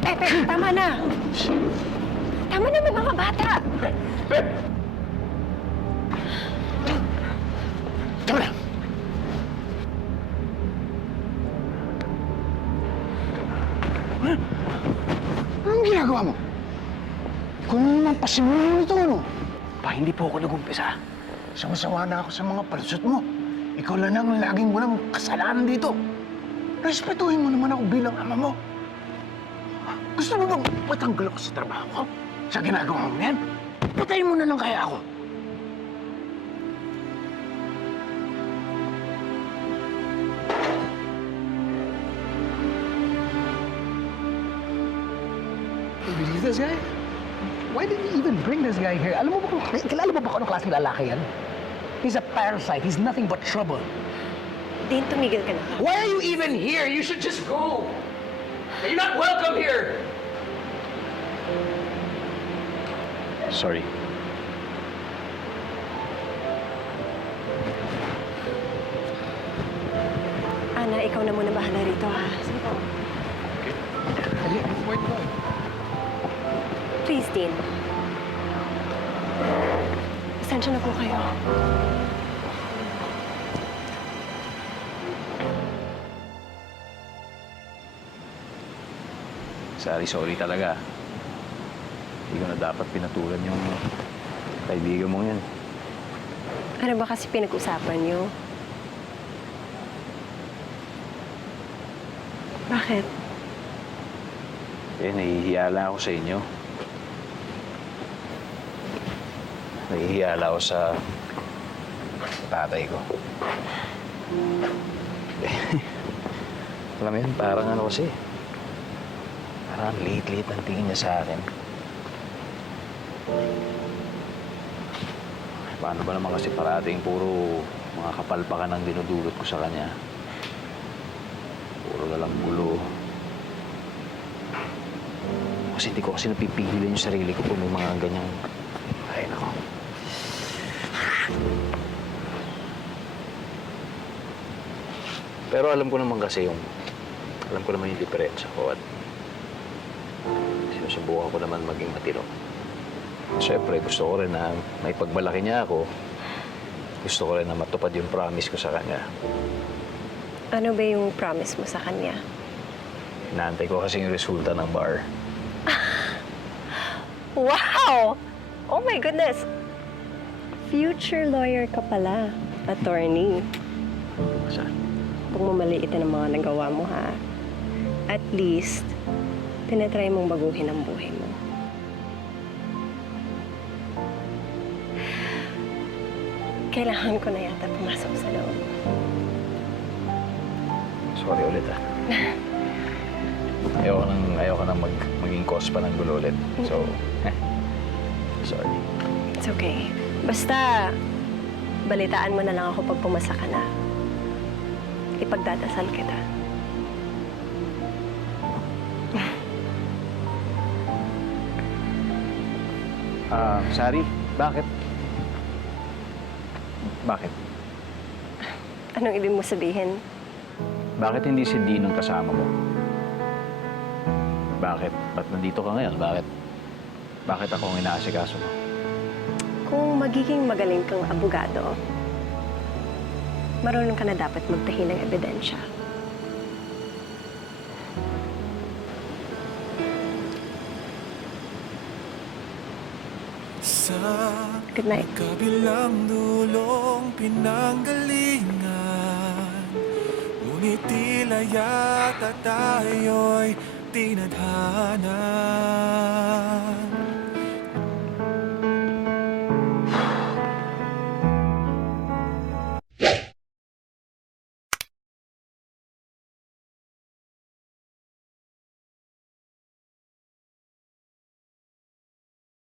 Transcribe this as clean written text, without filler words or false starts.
Pepe, tama na. Tama na mga bata. Pep! Tama na! Anong ginagawa mo? Ikaw na naman pasimulo nito, ano? Pa, hindi po ako nag-umpisa. Sawa-sawa na ako sa mga palusot mo. Ikaw lang ang laging walang kasalanan dito. Respetuhin mo naman ako bilang ama mo. Gusto mo bang matanggal ako sa trabaho ko? Sa ginagawa mo yan? Patayin mo na lang kaya ako. Believe this guy? Why did you even bring this guy here? Alam mo ba kilala mo ba kung anong klaseng lalaki yan? He's a parasite. He's nothing but trouble. Dean, tumigil ka na. Why are you even here? You should just go. You're not welcome here. Sorry. Ana, ikaw na muna bahala rito, ha? Sige po. Please, Dean. Pasensya na po kayo. Sorry talaga. Hindi ko na dapat pinatulan yung kaibigan mo yan. Ano ba kasi pinag-usapan niyo? Bakit? Nahihiya lang ako sa inyo. Nahihiya lang ako sa tatay ko. Alam mo yun, parang ano kasi. Parang liit-liit ang tingin niya sa akin. Paano ba naman kasi parating puro mga kapalpakan ang dinudulot ko sa kanya. Puro na lang gulo. Kasi hindi ko kasi napipigilan yung sarili ko kung may mga ganyang... Ay, nako. Pero alam ko naman kasi yung... Alam ko naman yung diferensya ko at... Sinusubukan ko naman maging matino. Siyempre, gusto ko rin na may pagmalaki niya ako. Gusto ko rin na matupad yung promise ko sa kanya. Ano ba yung promise mo sa kanya? Inaantay ko kasi yung resulta ng bar. Wow! Oh my goodness! Future lawyer ka pala. Attorney. Saan? Huwag mo maliitin ang mga nagawa mo, ha? At least, tinatry mong baguhin ang buhay mo. Kailangan ko na yata pumasok sa loob. Sorry ulit, ah. Ayoko nang maging cause pa ng gulo ulit. So, sorry. It's okay. Basta, balitaan mo na lang ako pag pumasa ka na. Ipagdadasal kita. Sari, bakit? Bakit? Anong ibig mo sabihin? Bakit hindi si Dean ang kasama mo? Bakit? Ba't nandito ka ngayon? Bakit ako ang inaasikaso mo? Kung magiging magaling kang abogado, marunong ka na dapat magtahi ng ebidensya. Good night. Kabilang dulong pinanggalingan, ngunit tila yata tayo'y tinadhana.